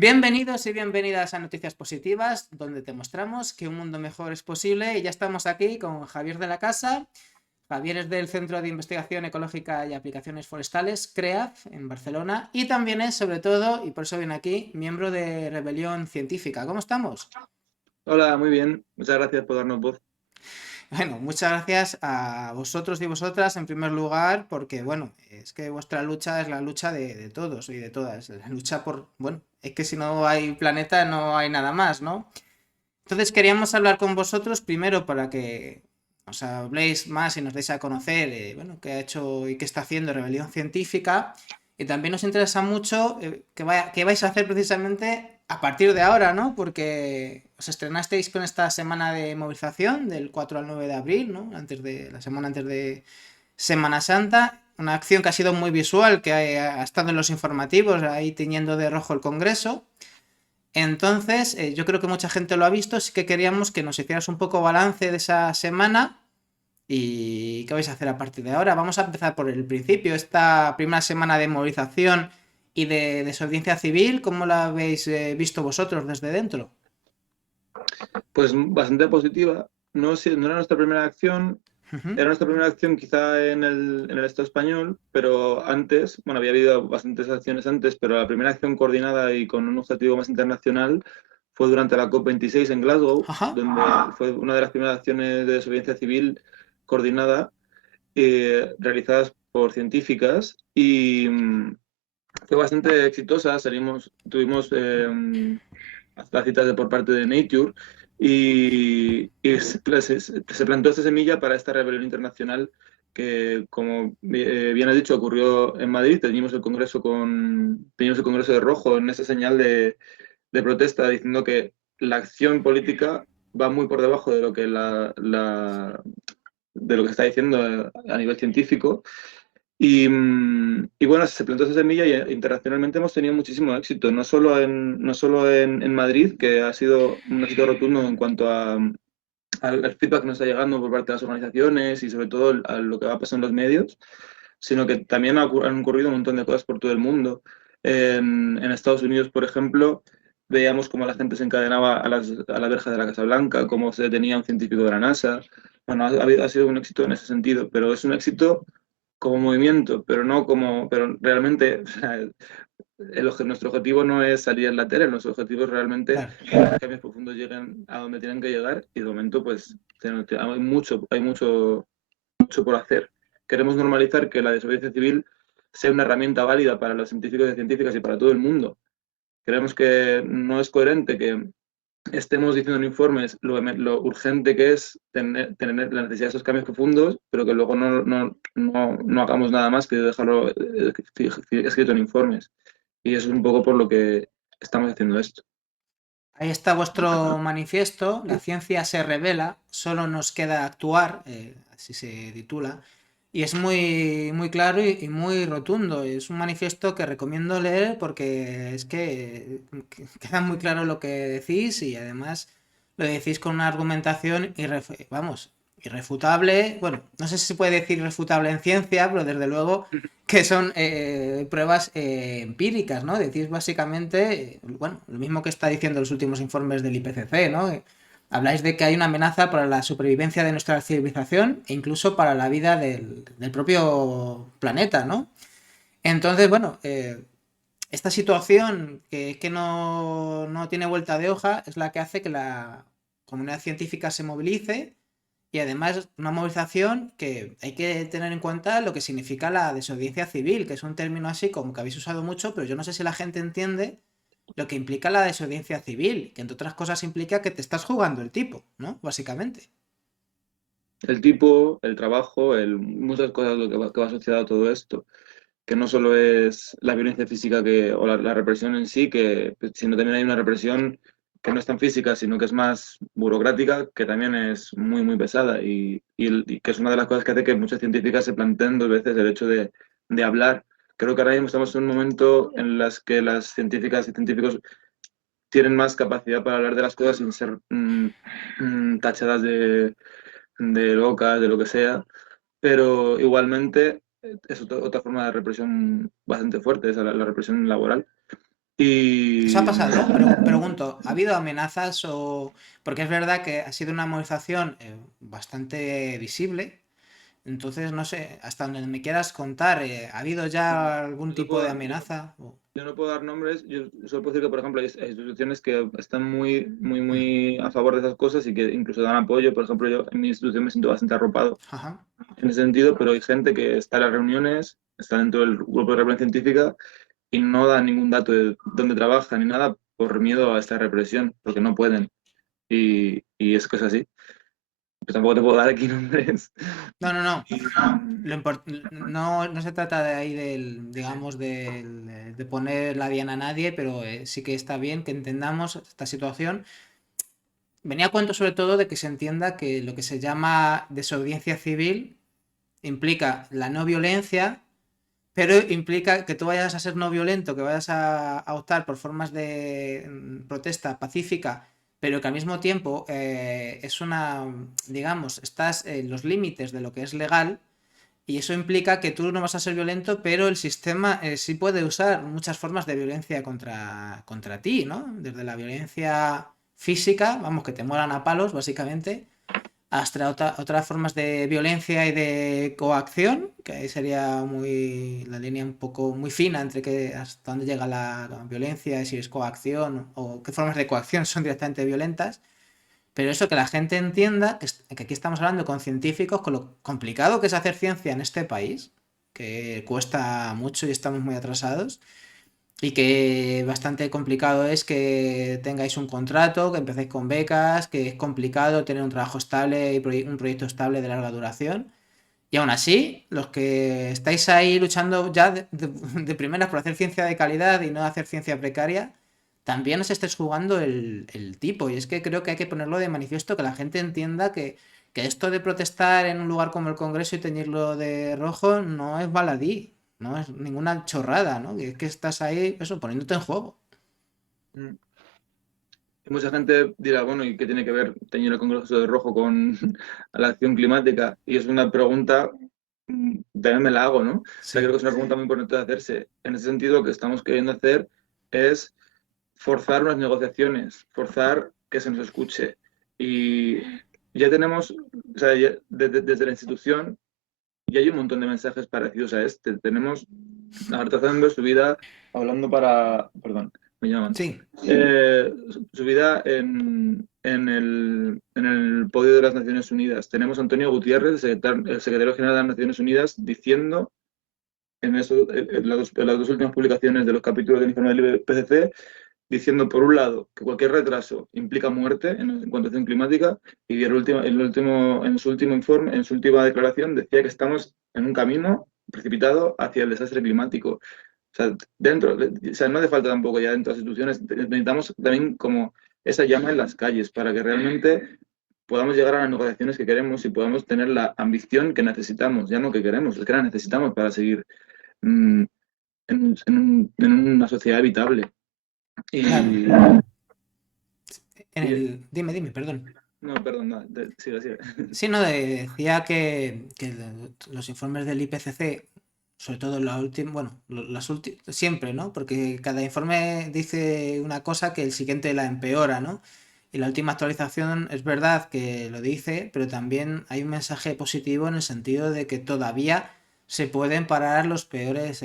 Bienvenidos y bienvenidas a Noticias Positivas, donde te mostramos que un mundo mejor es posible. Y ya estamos aquí con Javier de la Casa. Javier es del Centro de Investigación Ecológica y Aplicaciones Forestales, CREAF, en Barcelona. Y también es, sobre todo, y por eso viene aquí, miembro de Rebelión Científica. ¿Cómo estamos? Hola, muy bien. Muchas gracias por darnos voz. Bueno, muchas gracias a vosotros y vosotras en primer lugar, porque bueno, es que vuestra lucha es la lucha de todos y de todas. La lucha por, bueno, es que si no hay planeta no hay nada más, ¿no? Entonces queríamos hablar con vosotros primero para que os habléis más y nos deis a conocer, bueno, qué ha hecho y qué está haciendo Rebelión Científica. Y también nos interesa mucho qué vais a hacer precisamente a partir de ahora, ¿no? Porque os estrenasteis con esta semana de movilización del 4 al 9 de abril, ¿no? Antes de la semana antes de Semana Santa. Una acción que ha sido muy visual, que ha estado en los informativos, ahí tiñendo de rojo el Congreso. Entonces, yo creo que mucha gente lo ha visto, así que queríamos que nos hicieras un poco balance de esa semana y qué vais a hacer a partir de ahora. Vamos a empezar por el principio, esta primera semana de movilización y de desobediencia civil, ¿cómo la habéis visto vosotros desde dentro? Pues bastante positiva. No, no era nuestra primera acción, Ujú. era nuestra primera acción quizá en el Estado español, pero antes, bueno, había habido bastantes acciones antes, pero la primera acción coordinada y con un objetivo más internacional fue durante la COP26 en Glasgow, Ajá. donde fue una de las primeras acciones de desobediencia civil coordinada, realizadas por científicas y fue bastante exitosa. Tuvimos hasta citas por parte de Nature, y se plantó esta semilla para esta rebelión internacional que, como bien has dicho, ocurrió en Madrid. Teníamos el Congreso de rojo en esa señal de protesta, diciendo que la acción política va muy por debajo de lo que de lo que está diciendo a nivel científico, y bueno, se plantó esa semilla y internacionalmente hemos tenido muchísimo éxito, no solo en Madrid, que ha sido un éxito rotundo en cuanto al feedback que nos está llegando por parte de las organizaciones y sobre todo a lo que va a pasar en los medios, sino que también han ocurrido un montón de cosas por todo el mundo. En Estados Unidos, por ejemplo, veíamos cómo la gente se encadenaba a la verja de la Casa Blanca, cómo se detenía un científico de la NASA. Bueno, ha sido un éxito en ese sentido, pero es un éxito como movimiento, pero realmente, o sea, nuestro objetivo no es salir en la tele, nuestro objetivo es realmente Claro. que los cambios profundos lleguen a donde tienen que llegar, y de momento pues hay mucho por hacer. Queremos normalizar que la desobediencia civil sea una herramienta válida para los científicos y científicas y para todo el mundo. Creemos que no es coherente que estemos diciendo en informes lo urgente que es tener la necesidad de esos cambios profundos, pero que luego no hagamos nada más que dejarlo escrito en informes. Y eso es un poco por lo que estamos haciendo esto. Ahí está vuestro manifiesto, la ciencia se revela, solo nos queda actuar, así se titula, y es muy, muy claro y muy rotundo. Es un manifiesto que recomiendo leer porque es que queda muy claro lo que decís y además lo decís con una argumentación vamos, irrefutable. Bueno, no sé si se puede decir irrefutable en ciencia, pero desde luego que son pruebas empíricas, ¿no? Decís básicamente, bueno, lo mismo que está diciendo los últimos informes del IPCC, ¿no? Habláis de que hay una amenaza para la supervivencia de nuestra civilización e incluso para la vida del propio planeta, ¿no? Entonces, bueno, esta situación que no tiene vuelta de hoja es la que hace que la comunidad científica se movilice y además una movilización que hay que tener en cuenta lo que significa la desobediencia civil, que es un término así como que habéis usado mucho, pero yo no sé si la gente entiende lo que implica la desobediencia civil, que entre otras cosas implica que te estás jugando el tipo, ¿no? Básicamente. El tipo, el trabajo, muchas cosas lo que va asociado a todo esto, que no solo es la violencia física o la represión en sí, sino también hay una represión que no es tan física, sino que es más burocrática, que también es muy, muy pesada, y que es una de las cosas que hace que muchas científicas se planteen dos veces el hecho de hablar. Creo que ahora mismo estamos en un momento en las que las científicas y científicos tienen más capacidad para hablar de las cosas sin ser tachadas de locas, de lo que sea, pero igualmente es otra forma de represión bastante fuerte, es la represión laboral. ¿Eso ha Y pasado? Pregunto, ¿ha habido amenazas o...? Porque es verdad que ha sido una movilización bastante visible. Entonces, no sé, hasta donde me quieras contar, ¿ha habido ya algún no te tipo de puedo, amenaza? yo no puedo dar nombres, yo solo puedo decir que, por ejemplo, hay instituciones que están muy a favor de esas cosas y que incluso dan apoyo. Por ejemplo, yo en mi institución me siento bastante arropado Ajá. en ese sentido, pero hay gente que está en las reuniones, está dentro del grupo de referencia científica y no da ningún dato de dónde trabaja ni nada por miedo a esta represión, porque no pueden. Y es que es así. Pues tampoco te puedo dar aquí nombres. No, no, no. Y, No se trata de ahí digamos, de poner la diana a nadie, pero sí que está bien que entendamos esta situación. Venía a cuento sobre todo de que se entienda que lo que se llama desobediencia civil implica la no violencia, pero implica que tú vayas a ser no violento, que vayas a optar por formas de protesta pacífica, pero que al mismo tiempo es una, digamos, estás en los límites de lo que es legal. Y eso implica que tú no vas a ser violento, pero el sistema sí puede usar muchas formas de violencia contra ti, ¿no? Desde la violencia física, vamos, que te mueran a palos, básicamente, hasta otras formas de violencia y de coacción, que ahí sería muy la línea un poco muy fina entre que hasta dónde llega la violencia, si es coacción o qué formas de coacción son directamente violentas. Pero eso que la gente entienda que aquí estamos hablando con científicos, con lo complicado que es hacer ciencia en este país, que cuesta mucho y estamos muy atrasados, y que bastante complicado es que tengáis un contrato, que empecéis con becas, que es complicado tener un trabajo estable y un proyecto estable de larga duración. Y aún así, los que estáis ahí luchando ya de primeras por hacer ciencia de calidad y no hacer ciencia precaria, también os estáis jugando el tipo. Y es que creo que hay que ponerlo de manifiesto, que la gente entienda que esto de protestar en un lugar como el Congreso y teñirlo de rojo no es baladí, no es ninguna chorrada, ¿no? Que es que estás ahí, eso, poniéndote en juego. mucha gente dirá, bueno, ¿y qué tiene que ver teñir el Congreso de rojo con la acción climática? Y es una pregunta, también me la hago, ¿no? O sea, Sí. creo que es una pregunta muy importante de hacerse. En ese sentido, lo que estamos queriendo hacer es forzar unas negociaciones, forzar que se nos escuche. Y ya tenemos, o sea, desde la institución, ya hay un montón de mensajes parecidos a este. Tenemos a Greta Thunberg subida hablando para, perdón, me llaman, Sí. subida en el podio de las Naciones Unidas. Tenemos a Antonio Gutiérrez, el secretario general de las Naciones Unidas, diciendo en las dos últimas publicaciones de los capítulos del informe del IPCC, diciendo, por un lado, que cualquier retraso implica muerte en cuanto a acción climática, y en su último informe, en su última declaración, decía que estamos en un camino precipitado hacia el desastre climático. O sea, o sea, no hace falta tampoco ya dentro de las instituciones, necesitamos también como esa llama en las calles para que realmente podamos llegar a las negociaciones que queremos y podamos tener la ambición que necesitamos, ya no que queremos, es que la necesitamos para seguir mm, en una sociedad habitable. Claro. Y, y Dime, perdón. no, perdón, no, sigue, sigue. Sí, no, decía que los informes del IPCC, sobre todo la última, bueno, las últimas, siempre, ¿no? Porque cada informe dice una cosa que el siguiente la empeora, ¿no? Y la última actualización es verdad que lo dice, pero también hay un mensaje positivo en el sentido de que todavía se pueden parar los peores,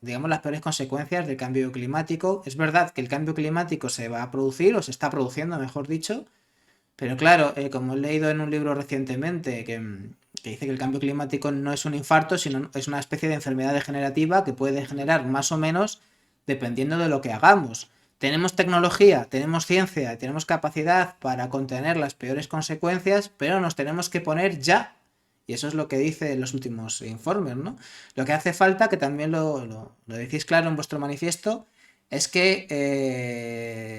digamos, las peores consecuencias del cambio climático. Es verdad que el cambio climático se va a producir, o se está produciendo, mejor dicho, pero claro, como he leído en un libro recientemente que dice que el cambio climático no es un infarto, sino es una especie de enfermedad degenerativa que puede generar más o menos dependiendo de lo que hagamos. Tenemos tecnología, tenemos ciencia y tenemos capacidad para contener las peores consecuencias, pero nos tenemos que poner ya. Y eso es lo que dice los últimos informes, ¿no? Lo que hace falta, que también lo decís claro en vuestro manifiesto, es que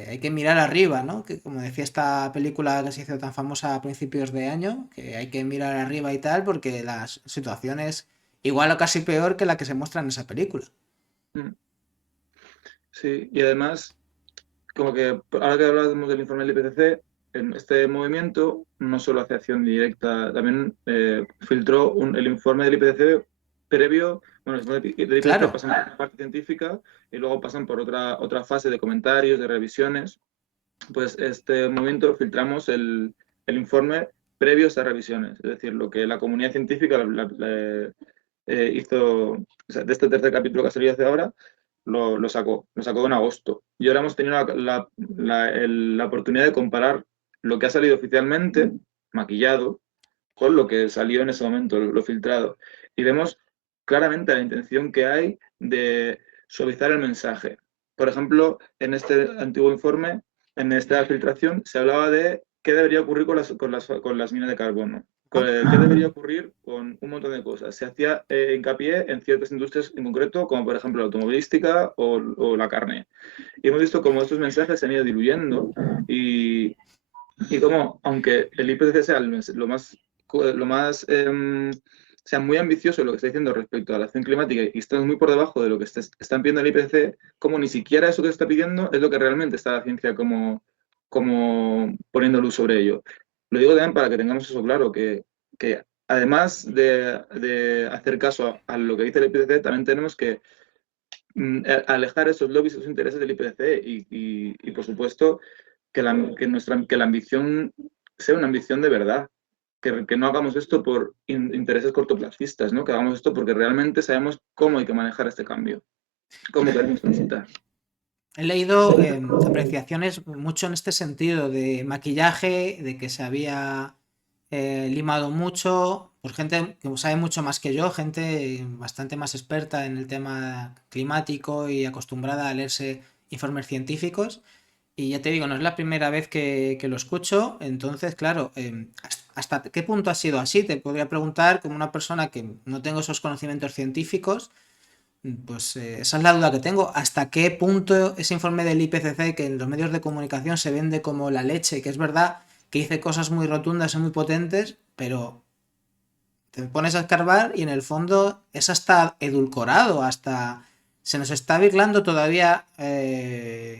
hay que mirar arriba, ¿no? Que como decía esta película que se hizo tan famosa a principios de año, que hay que mirar arriba y tal, porque la situación es igual o casi peor que la que se muestra en esa película. Sí, y además, como que ahora que hablamos del informe del IPCC, en este movimiento no solo hace acción directa, también filtró el informe del IPCC previo, Bueno, los informes del IPCC Claro. pasan por una parte científica y luego pasan por otra fase de comentarios, de revisiones. Pues este momento filtramos el informe previo a estas revisiones, es decir, lo que la comunidad científica hizo, o sea, de este tercer capítulo que ha salido hace ahora, lo sacó en agosto. Y ahora hemos tenido la oportunidad de comparar lo que ha salido oficialmente, maquillado, con lo que salió en ese momento, lo filtrado. Y vemos claramente la intención que hay de suavizar el mensaje. Por ejemplo, en este antiguo informe, en esta filtración, se hablaba de qué debería ocurrir con las minas de carbono. ¿Qué debería ocurrir con un montón de cosas? Se hacía hincapié en ciertas industrias en concreto, como por ejemplo la automovilística o la carne. Y hemos visto cómo estos mensajes se han ido diluyendo y, y cómo, aunque el IPCC sea sea muy ambicioso lo que está diciendo respecto a la acción climática y estamos muy por debajo de lo que están pidiendo el IPCC, como ni siquiera eso que se está pidiendo es lo que realmente está la ciencia como poniendo luz sobre ello. Lo digo también para que tengamos eso claro, que además de hacer caso a lo que dice el IPCC, también tenemos que alejar esos lobbies, esos intereses del IPCC y por supuesto, que la ambición sea una ambición de verdad, que no hagamos esto por intereses cortoplacistas, ¿no? Que hagamos esto porque realmente sabemos cómo hay que manejar este cambio, cómo queremos transitar. He leído apreciaciones mucho en este sentido de maquillaje, de que se había limado mucho por gente que sabe mucho más que yo, gente bastante más experta en el tema climático y acostumbrada a leerse informes científicos. Y ya te digo, no es la primera vez que lo escucho, entonces, claro, ¿hasta qué punto ha sido así? Te podría preguntar como una persona que no tengo esos conocimientos científicos, pues esa es la duda que tengo. ¿Hasta qué punto ese informe del IPCC, que en los medios de comunicación se vende como la leche, que es verdad que dice cosas muy rotundas y muy potentes, pero te pones a escarbar y en el fondo es hasta edulcorado, hasta se nos está virlando todavía,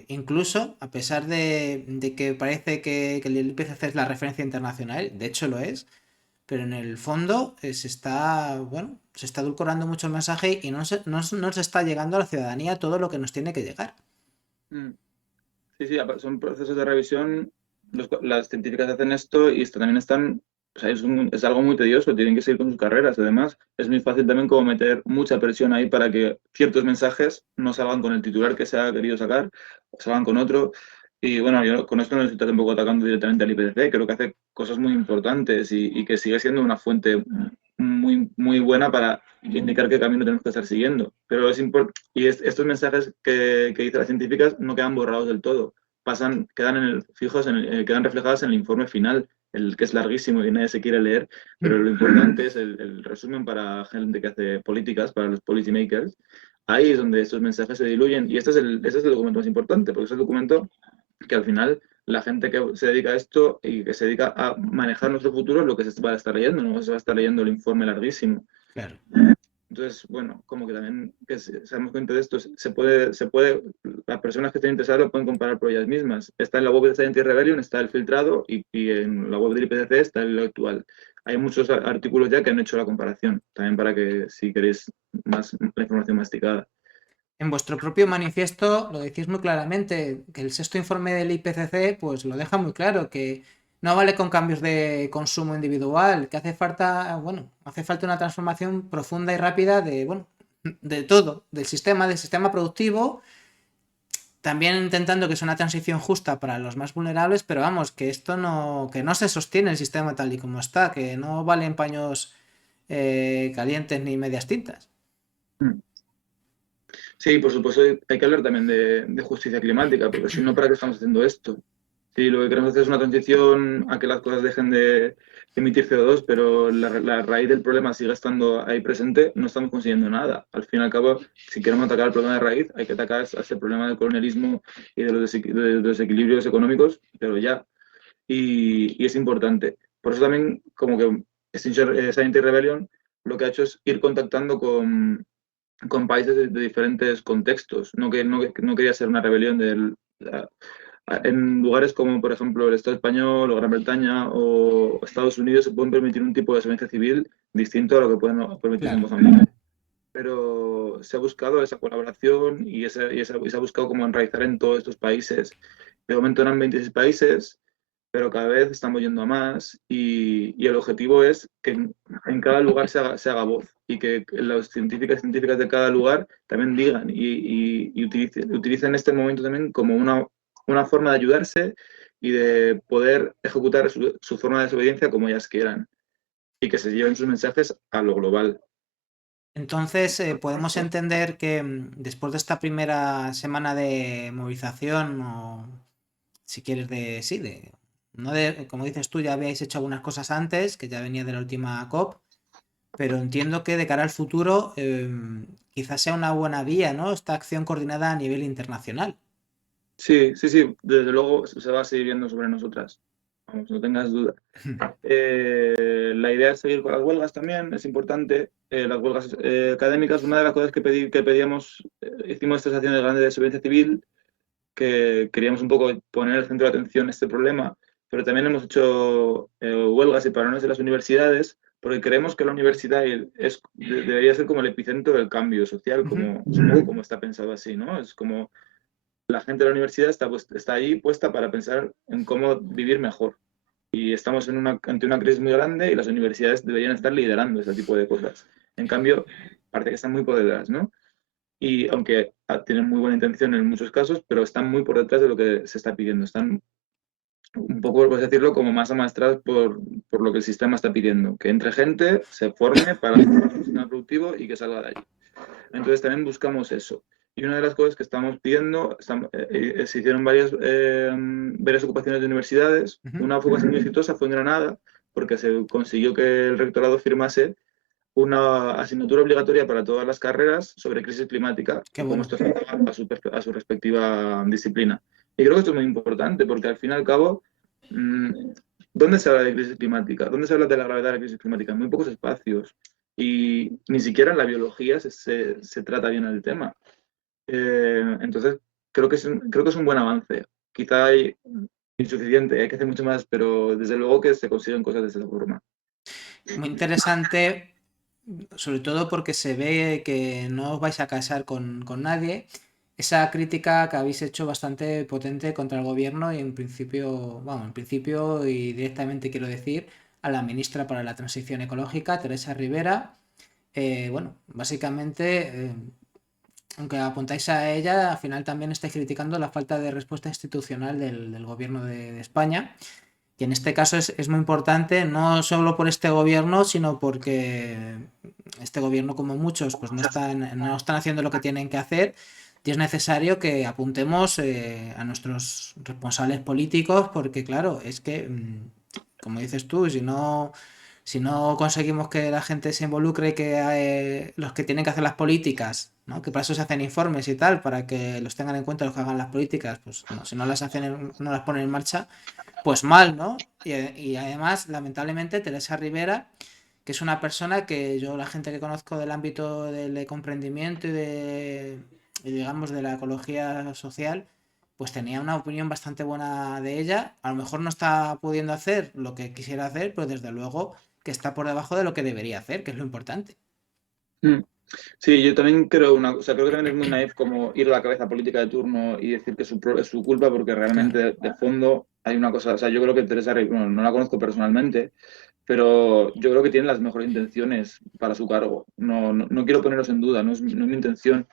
incluso a pesar de que parece que el IPCC es la referencia internacional, de hecho lo es, pero en el fondo bueno, se está edulcorando mucho el mensaje y no se está llegando a la ciudadanía todo lo que nos tiene que llegar. Mm. Sí, sí, son procesos de revisión. Las científicas hacen esto y esto también están, o sea, es algo muy tedioso, tienen que seguir con sus carreras. Además, es muy fácil también como meter mucha presión ahí para que ciertos mensajes no salgan con el titular que se ha querido sacar, o salgan con otro. Y bueno, yo con esto no estoy tampoco atacando directamente al IPCC, creo que hace cosas muy importantes y que sigue siendo una fuente muy, muy buena para indicar qué camino tenemos que estar siguiendo. Pero estos mensajes que dicen las científicas no quedan borrados del todo. Quedan reflejados en el informe final, el que es larguísimo y nadie se quiere leer, pero lo importante es el resumen para gente que hace políticas, para los policymakers. Ahí es donde estos mensajes se diluyen y este es el documento más importante, porque es el documento que al final la gente que se dedica a esto y que se dedica a manejar nuestro futuro es lo que se va a estar leyendo, no se va a estar leyendo el informe larguísimo. Claro. Entonces, bueno, como que también que seamos conscientes de esto, las personas que estén interesadas lo pueden comparar por ellas mismas. Está en la web de Science Rebellion, está el filtrado y en la web del IPCC está el actual. Hay muchos artículos ya que han hecho la comparación, también para que si queréis la información masticada. En vuestro propio manifiesto lo decís muy claramente, que el sexto informe del IPCC pues lo deja muy claro, que no vale con cambios de consumo individual, que hace falta, bueno, hace falta una transformación profunda y rápida de, bueno, de todo, del sistema productivo, también intentando que sea una transición justa para los más vulnerables, pero vamos, que no se sostiene el sistema tal y como está, que no valen paños calientes ni medias tintas. Mm. Sí, por supuesto, hay que hablar también de justicia climática, porque si no, ¿para qué estamos haciendo esto? Si lo que queremos hacer es una transición a que las cosas dejen de emitir CO2, pero la raíz del problema sigue estando ahí presente, no estamos consiguiendo nada. Al fin y al cabo, si queremos atacar el problema de raíz, hay que atacar a ese problema del colonialismo y de los desequilibrios económicos, pero ya. Y es importante. Por eso también, como que Science Rebellion lo que ha hecho es ir contactando con países de diferentes contextos. No quería ser una rebelión en lugares como, por ejemplo, el Estado español o Gran Bretaña o Estados Unidos se pueden permitir un tipo de desobediencia civil distinto a lo que pueden permitirse en Claro. Mozambique. pero se ha buscado esa colaboración y se ha buscado cómo enraizar en todos estos países. De momento eran 26 países, pero cada vez estamos yendo a más y el objetivo es que en cada lugar se haga voz y que los científicos y científicas de cada lugar también digan y utilicen este momento también como una forma de ayudarse y de poder ejecutar su forma de desobediencia como ellas quieran y que se lleven sus mensajes a lo global. Entonces, podemos entender que después de esta primera semana de movilización, o si quieres sí, no como dices tú, ya habíais hecho algunas cosas antes, que ya venía de la última COP, pero entiendo que de cara al futuro, quizás sea una buena vía, ¿no? Esta acción coordinada a nivel internacional. Sí, sí, sí, desde luego se va a seguir viendo sobre nosotras. Vamos, no tengas duda. La idea es seguir con las huelgas también, es importante. Las huelgas académicas, una de las cosas que pedíamos, hicimos estas acciones grandes de desobediencia civil, que queríamos un poco poner el centro de atención en este problema, pero también hemos hecho huelgas y parones de las universidades, porque creemos que la universidad debería ser como el epicentro del cambio social, supongo como está pensado así, ¿no? Es como la gente de la universidad está ahí puesta para pensar en cómo vivir mejor. Y estamos ante una crisis muy grande y las universidades deberían estar liderando ese tipo de cosas. En cambio, parece que están muy por detrás, ¿no? Y aunque tienen muy buena intención en muchos casos, pero están muy por detrás de lo que se está pidiendo. Están un poco, por decirlo, como más amaestrados por lo que el sistema está pidiendo. Que entre gente, se forme para un sistema productivo y que salga de allí. Entonces también buscamos eso. Y una de las cosas que estamos pidiendo, se hicieron varias ocupaciones de universidades. Una fue bastante muy exitosa, fue en Granada, porque se consiguió que el rectorado firmase una asignatura obligatoria para todas las carreras sobre crisis climática Qué y cómo bueno. esto afecta a su respectiva disciplina. Y creo que esto es muy importante porque al fin y al cabo, mmm, ¿dónde se habla de crisis climática? ¿Dónde se habla de la gravedad de la crisis climática? En muy pocos espacios. Y ni siquiera en la biología se trata bien el tema. Entonces, creo que es un buen avance. Quizá hay insuficiente, hay que hacer mucho más, pero desde luego que se consiguen cosas de esa forma. Muy interesante, sobre todo porque se ve que no os vais a casar con nadie. Esa crítica que habéis hecho bastante potente contra el gobierno y en principio, vamos, en principio y directamente quiero decir a la ministra para la Transición Ecológica, Teresa Rivera. Bueno, básicamente, aunque apuntáis a ella, al final también estáis criticando la falta de respuesta institucional del gobierno de España. Y en este caso es muy importante, no solo por este gobierno, sino porque este gobierno, como muchos, pues no están haciendo lo que tienen que hacer. Y es necesario que apuntemos a nuestros responsables políticos, porque claro, es que, como dices tú, si no conseguimos que la gente se involucre, que los que tienen que hacer las políticas, ¿no? Que para eso se hacen informes y tal, para que los tengan en cuenta los que hagan las políticas, pues no, si no las hacen, no las ponen en marcha, pues mal, ¿no? Y además, lamentablemente, Teresa Rivera, que es una persona que yo, la gente que conozco del ámbito del comprendimiento y digamos, de la ecología social, pues tenía una opinión bastante buena de ella. A lo mejor no está pudiendo hacer lo que quisiera hacer, pero desde luego que está por debajo de lo que debería hacer, que es lo importante. Mm. Sí, yo también o sea, creo que también es muy naif como ir a la cabeza política de turno y decir que es su culpa porque realmente Claro. de fondo hay una cosa, o sea, yo creo que Teresa Rey, bueno, no la conozco personalmente, pero yo creo que tiene las mejores intenciones para su cargo. No quiero ponerlos en duda, no es mi intención,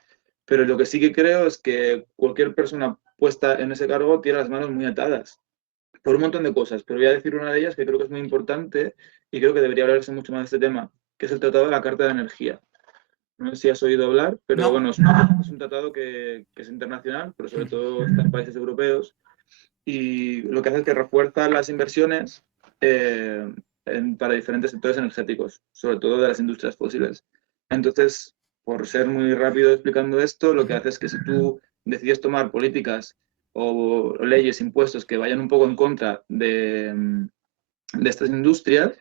pero lo que sí que creo es que cualquier persona puesta en ese cargo tiene las manos muy atadas por un montón de cosas, pero voy a decir una de ellas que creo que es muy importante y creo que debería hablarse mucho más de este tema, que es el Tratado de la Carta de Energía. No sé si has oído hablar, pero No. bueno, es un tratado que es internacional, pero sobre todo está en países europeos y lo que hace es que refuerza las inversiones para diferentes sectores energéticos, sobre todo de las industrias fósiles. Entonces, por ser muy rápido explicando esto, lo que hace es que si tú decides tomar políticas o leyes, impuestos que vayan un poco en contra de estas industrias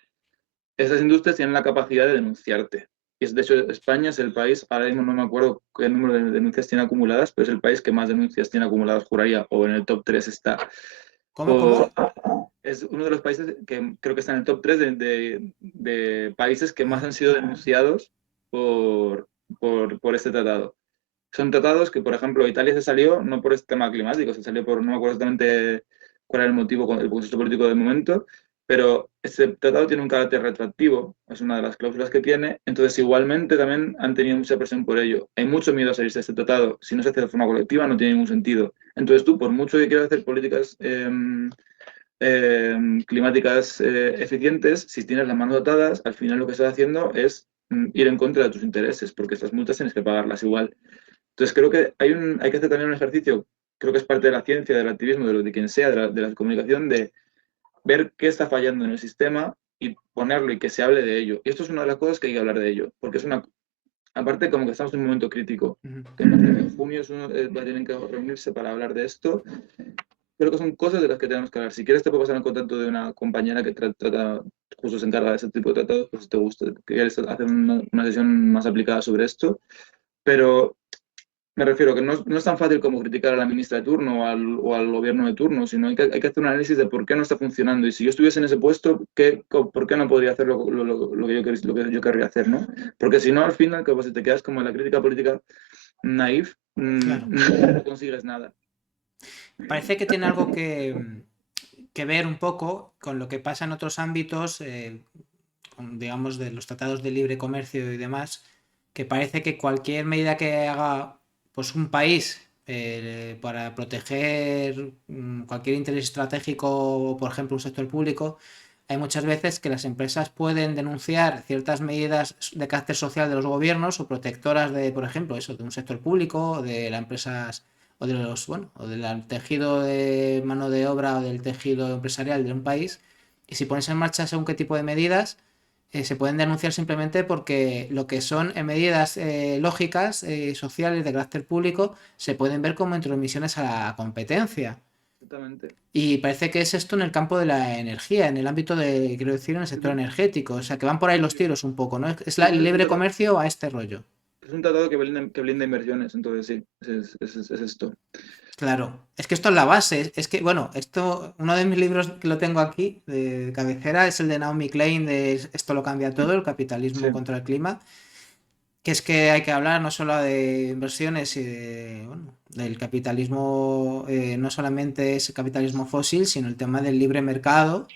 tienen la capacidad de denunciarte. Y de hecho, España es el país, ahora mismo no me acuerdo qué número de denuncias tiene acumuladas, pero es el país que más denuncias tiene acumuladas, juraría, o en el top 3 está. ¿Cómo, Por, cómo? es uno de los países que creo que está en el top 3 de países que más han sido denunciados por este tratado. Son tratados que, por ejemplo, Italia se salió no por este tema climático, se salió por, no me acuerdo exactamente cuál era el motivo, el contexto político del momento, pero este tratado tiene un carácter retroactivo, es una de las cláusulas que tiene, entonces igualmente también han tenido mucha presión por ello. Hay mucho miedo a salirse de este tratado, si no se hace de forma colectiva no tiene ningún sentido. Entonces tú, por mucho que quieras hacer políticas climáticas eficientes, si tienes las manos atadas, al final lo que estás haciendo es ir en contra de tus intereses, porque estas multas tienes que pagarlas igual. Entonces creo que hay que hacer también un ejercicio, creo que es parte de la ciencia, del activismo, de quien sea, de la comunicación, de ver qué está fallando en el sistema y ponerlo y que se hable de ello. Y esto es una de las cosas que hay que hablar de ello, porque es una, aparte como que estamos en un momento crítico, que en junio tienen que reunirse para hablar de esto. Creo que son cosas de las que tenemos que hablar. Si quieres te puedo pasar el contacto de una compañera que trata, justo se encarga de ese tipo de tratados, pues si te gusta, que quieres hacer una sesión más aplicada sobre esto. Pero me refiero que no es tan fácil como criticar a la ministra de turno o al gobierno de turno, sino hay que hacer un análisis de por qué no está funcionando. Y si yo estuviese en ese puesto, ¿por qué no podría hacer lo que yo querría hacer, ¿no? Porque si no, al final, si te quedas como en la crítica política naif, Claro. no consigues nada. Parece que tiene algo que ver un poco con lo que pasa en otros ámbitos, digamos, de los tratados de libre comercio y demás, que parece que cualquier medida que haga pues un país para proteger cualquier interés estratégico, por ejemplo, un sector público, hay muchas veces que las empresas pueden denunciar ciertas medidas de carácter social de los gobiernos o protectoras de, por ejemplo, eso, de un sector público, de las empresas o de los, bueno, o del tejido de mano de obra o del tejido empresarial de un país. Y si pones en marcha según qué tipo de medidas, se pueden denunciar simplemente porque lo que son medidas lógicas, sociales, de carácter público, se pueden ver como intromisiones a la competencia. Exactamente. Y parece que es esto en el campo de la energía, en el ámbito de, quiero decir, en el sector energético. O sea, que van por ahí los tiros un poco, ¿no? Es Sí, el libre comercio a este rollo. es un tratado que blinda inversiones, entonces sí, es esto. Claro, es que esto es la base. Es que, bueno, esto, uno de mis libros que lo tengo aquí, de cabecera, es el de Naomi Klein, de Esto lo cambia todo, el Sí, capitalismo contra el clima. Que es que hay que hablar no solo de inversiones y de, bueno, del capitalismo, no solamente es el capitalismo fósil, sino el tema del libre mercado,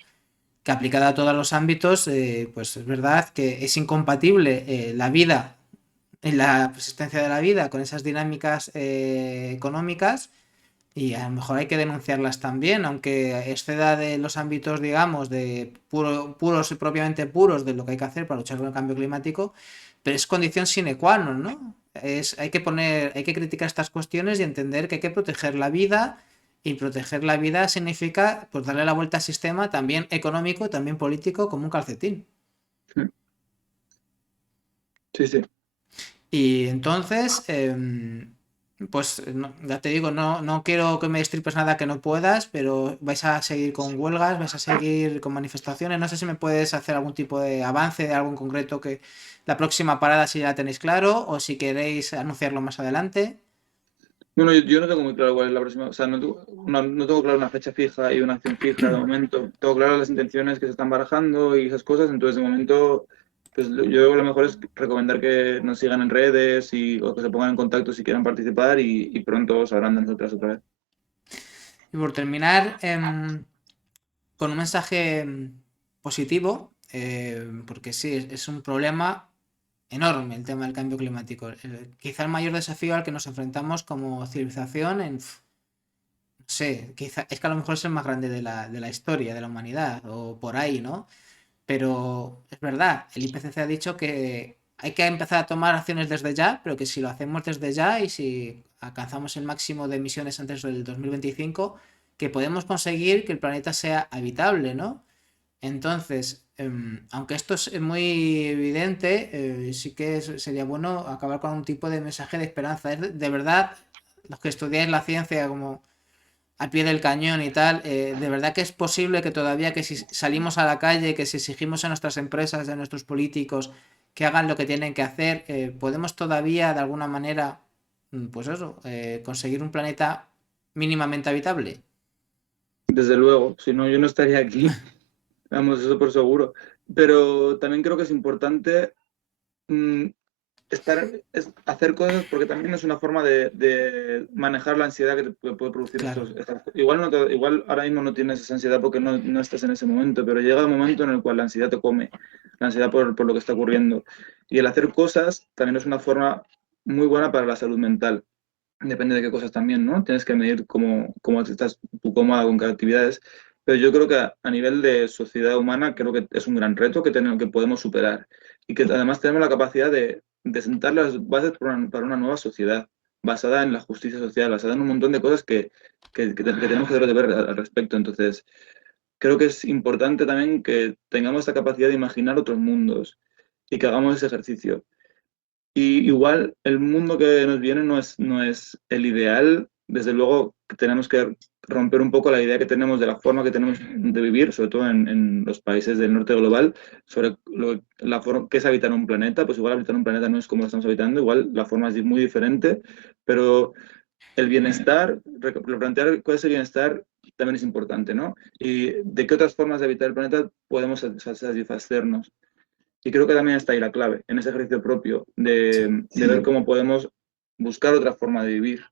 que aplicado a todos los ámbitos, pues es verdad que es incompatible la vida, la persistencia de la vida con esas dinámicas económicas y a lo mejor hay que denunciarlas también, aunque exceda de los ámbitos, digamos, de puros y propiamente puros de lo que hay que hacer para luchar con el cambio climático, pero es condición sine qua non, ¿no? Hay que criticar estas cuestiones y entender que hay que proteger la vida, y proteger la vida significa pues darle la vuelta al sistema también económico, también político, como un calcetín. sí, sí. Y entonces, pues ya te digo, no quiero que me destripes nada que no puedas, pero vais a seguir con huelgas, vais a seguir con manifestaciones. No sé si me puedes hacer algún tipo de avance de algo en concreto que la próxima parada si ya la tenéis claro o si queréis anunciarlo más adelante. Bueno, yo no tengo muy claro cuál es la próxima, o sea, no tengo claro una fecha fija y una acción fija de momento. Tengo claras las intenciones que se están barajando y esas cosas, entonces de momento, pues yo lo mejor es recomendar que nos sigan en redes o que se pongan en contacto si quieren participar y pronto sabrán de nosotras otra vez. Y por terminar, con un mensaje positivo, porque sí, es un problema enorme el tema del cambio climático. Quizá el mayor desafío al que nos enfrentamos como civilización en, no sé, quizá, es que a lo mejor es el más grande de la historia, de la humanidad, o por ahí, ¿no? Pero es verdad, el IPCC ha dicho que hay que empezar a tomar acciones desde ya, pero que si lo hacemos desde ya y si alcanzamos el máximo de emisiones antes del 2025, que podemos conseguir que el planeta sea habitable, ¿no? Entonces, aunque esto es muy evidente, sí que sería bueno acabar con un tipo de mensaje de esperanza. Es de verdad, los que estudiáis la ciencia como al pie del cañón y tal, de verdad que es posible que todavía que si salimos a la calle, que si exigimos a nuestras empresas, a nuestros políticos que hagan lo que tienen que hacer, podemos todavía de alguna manera, pues eso, conseguir un planeta mínimamente habitable. Desde luego, si no, yo no estaría aquí, vamos, eso por seguro. Pero también creo que es importante mm, hacer cosas porque también es una forma de manejar la ansiedad que te puede producir Claro. igual, igual ahora mismo no tienes esa ansiedad porque no estás en ese momento, pero llega un momento en el cual la ansiedad te come, la ansiedad por lo que está ocurriendo. Y el hacer cosas también es una forma muy buena para la salud mental. Depende de qué cosas también, ¿no? Tienes que medir cómo te estás tú cómoda con cada actividad. Pero yo creo que a nivel de sociedad humana, creo que es un gran reto que podemos superar. Y que además tenemos la capacidad de sentar las bases para una nueva sociedad, basada en la justicia social, basada en un montón de cosas que tenemos que ver al respecto. Entonces, creo que es importante también que tengamos esa capacidad de imaginar otros mundos y que hagamos ese ejercicio. Y igual el mundo que nos viene no es el ideal. Desde luego que tenemos que romper un poco la idea que tenemos de la forma que tenemos de vivir, sobre todo en los países del norte global, sobre la forma que es habitar un planeta. Pues igual habitar un planeta no es como lo estamos habitando, igual la forma es muy diferente, pero el bienestar, plantear cuál es el bienestar también es importante, ¿no? Y de qué otras formas de habitar el planeta podemos satisfacernos. Y creo que también está ahí la clave, en ese ejercicio propio de ver cómo podemos buscar otra forma de vivir.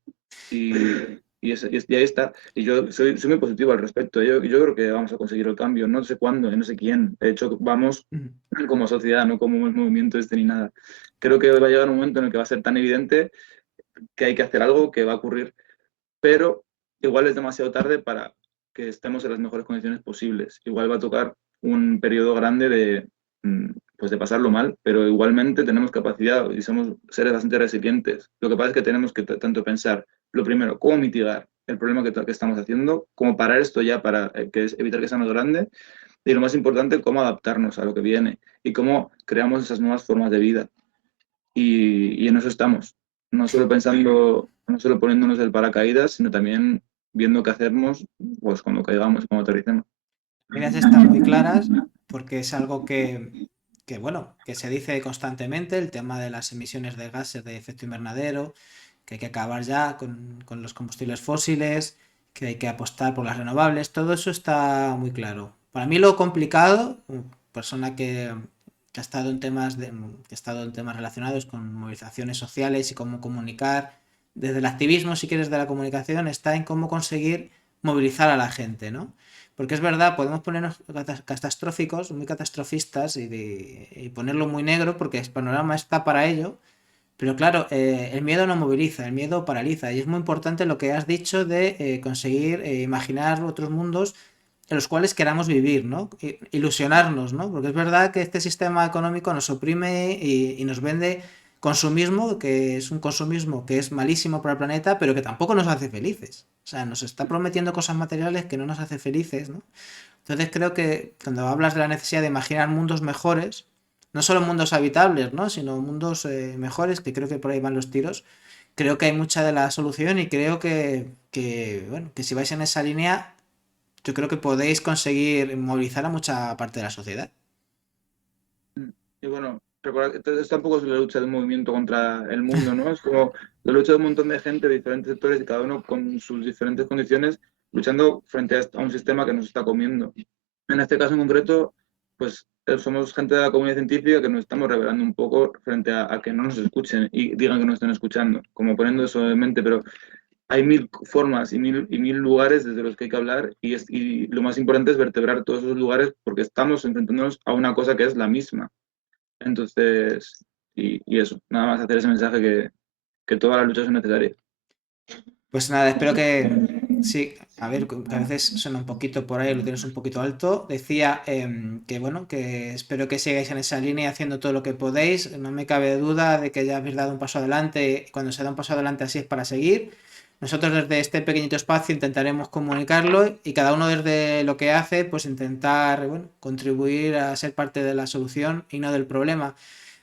Y ahí está. Y yo soy muy positivo al respecto. Yo creo que vamos a conseguir el cambio. No sé cuándo, no sé quién. De hecho, vamos Ujú. como sociedad, no como un movimiento ni nada. Creo que va a llegar un momento en el que va a ser tan evidente que hay que hacer algo, que va a ocurrir, pero igual es demasiado tarde para que estemos en las mejores condiciones posibles. Igual va a tocar un periodo grande pues de pasarlo mal, pero igualmente tenemos capacidad y somos seres bastante resilientes. Lo que pasa es que tenemos que tanto pensar, lo primero, cómo mitigar el problema que estamos haciendo, cómo parar esto ya para evitar que sea más grande, y lo más importante, cómo adaptarnos a lo que viene y cómo creamos esas nuevas formas de vida. Y en eso estamos. No solo pensando, no solo poniéndonos el paracaídas, sino también viendo qué hacemos pues, cuando caigamos, cuando aterricemos. Ideas están muy claras porque es algo bueno, que se dice constantemente, el tema de las emisiones de gases de efecto invernadero, que hay que acabar ya con los combustibles fósiles, que hay que apostar por las renovables, todo eso está muy claro. Para mí lo complicado, persona que ha estado en que ha estado en temas relacionados con movilizaciones sociales y cómo comunicar, desde el activismo, si quieres, de la comunicación, está en cómo conseguir movilizar a la gente, ¿no? Porque es verdad, podemos ponernos catastróficos, muy catastrofistas y ponerlo muy negro porque el panorama está para ello. Pero claro, el miedo no moviliza, el miedo paraliza. Y es muy importante lo que has dicho de conseguir imaginar otros mundos en los cuales queramos vivir, ¿no? Ilusionarnos, ¿no? Porque es verdad que este sistema económico nos oprime y nos vende consumismo, que es un consumismo que es malísimo para el planeta, pero que tampoco nos hace felices. O sea, nos está prometiendo cosas materiales que no nos hace felices, ¿no? Entonces creo que cuando hablas de la necesidad de imaginar mundos mejores, no solo mundos habitables, ¿no? Sino mundos mejores, que creo que por ahí van los tiros, creo que hay mucha de la solución y creo bueno, que si vais en esa línea, yo creo que podéis conseguir movilizar a mucha parte de la sociedad. Y bueno, recordad que entonces tampoco es la lucha de un movimiento contra el mundo, ¿no? Es como la lucha de un montón de gente de diferentes sectores y cada uno con sus diferentes condiciones luchando frente a un sistema que nos está comiendo. En este caso en concreto, pues somos gente de la comunidad científica que nos estamos rebelando un poco frente a que no nos escuchen y digan que nos estén escuchando, como poniendo eso en mente, pero hay mil formas y mil lugares desde los que hay que hablar y lo más importante es vertebrar todos esos lugares porque estamos enfrentándonos a una cosa que es la misma. Entonces, y eso, nada más hacer ese mensaje que todas las luchas son necesarias. Pues nada, espero que sí, a ver, que a veces suena un poquito por ahí, lo tienes un poquito alto. Decía que bueno, que espero que sigáis en esa línea haciendo todo lo que podéis. No me cabe duda de que ya habéis dado un paso adelante. Cuando se da un paso adelante así es para seguir. Nosotros desde este pequeñito espacio intentaremos comunicarlo y cada uno desde lo que hace, pues intentar, bueno, contribuir a ser parte de la solución y no del problema.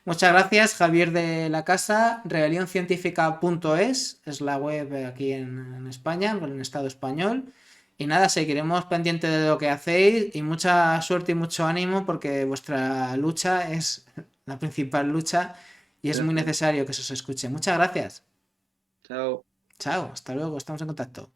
Muchas gracias, Javier de la Casa. Rebelióncientífica.es es la web aquí en España, en el Estado español. Y nada, seguiremos pendiente de lo que hacéis y mucha suerte y mucho ánimo porque vuestra lucha es la principal lucha y es muy Gracias. necesario que se os escuche. Muchas gracias. Chao. Chao, hasta luego, estamos en contacto.